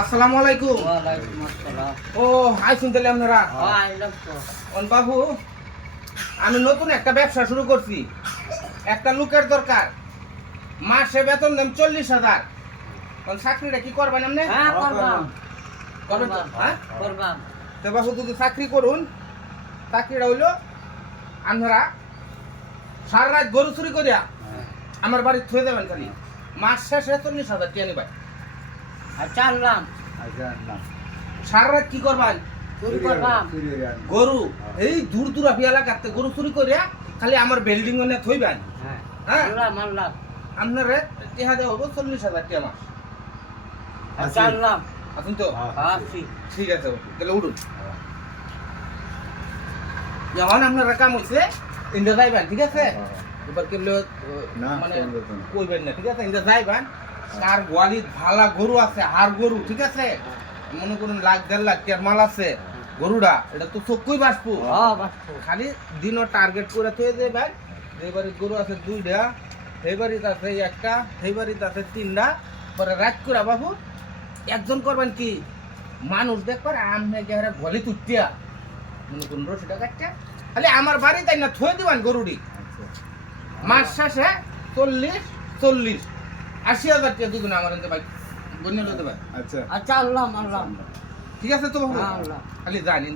আসসালামু আলাইকুম। ওয়ালাইকুম আসসালাম। ও হাই শুনতেলে আপনারা আইলাম তো। বাবু, আমি নতুন একটা ব্যবসা শুরু করছি। একটা লোকের দরকার, মাসে বেতন দেন 40,000। চাকরিটা কি করবেন আপনি? হ্যাঁ করবাম। করবেন তো? হ্যাঁ করবাম। তো বাবু যদি চাকরি করুন, চাকরিটা হইলো আপনারা সারা রাত গরু চুরি করিয়া আমার বাড়ি থুয়ে দেবেন, খালি মাস শেষে 40,000 টিয়া নিবেন। আর চাললাম। সারা রাত কি করবেন? চুরি করবাম। গরু এই দূর দূর এলাকাতে গরু চুরি করিয়া খালি আমার বিল্ডিং এনে থইবেন। হ্যাঁ। হ্যাঁ মানলাম মানলাম। আপনারে টিহা দেওয়া হবো 40,000 টিয়া মাস। আর চাললাম। আসুন তো, আসি। ঠিক আছে বাবু, তাহলে উঠুন। যখন আপনারা কাম হয়েছে ইন্দা যাইবেন, ঠিক আছে? এবার কেমন মানে কইবেন না, ঠিক আছে? ইন্দা যাইবেন, কার গোয়ালিত ভালা গরু আছে, হার গরু, ঠিক আছে? মনে করুন 1,00,000-1,50,000 টিয়ার মাল আছে গরুটা, এটা তো চোখই বাঁচবো। বাসু। খালি দিনও টার্গেট করে থয়ে দেবেন। এই বাড়ির গরু আছে 2টা, এই বাড়িতে আছে 1টা, এই বাড়িতে আছে 3টা। পরে রাত করে বাবু একজন করবেন কি, মানুষ দেখবার আমনে গেরা গলি তুটিয়া মনে করুন রশিটা কাটটা খালি আমার বাড়ি তাই না থয়ে দিবেন গরুটি। মাস শেষে 40 80,000 টাকা দুগুণ আমার এনতে ভাই গণ্য লতে ভাই। আচ্ছা আর চাললাম মানলাম। ঠিক আছে তো বাবু, আল্লাহ। খালি জানি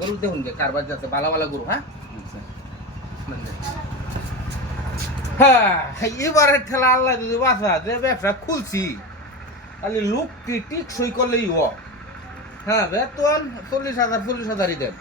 গরু দেখুন গে কারবার যাচ্ছে বালা বালা গরু। হ্যাঁ আচ্ছা হ্যাঁ, এবারে ঠেলা আল্লাহ যদি বাঁচা যে ব্যবসা খুলছি, খালি লোক টিক সই করলেই হ। হ্যাঁ বেতন 40,000 40,000-ই দেন।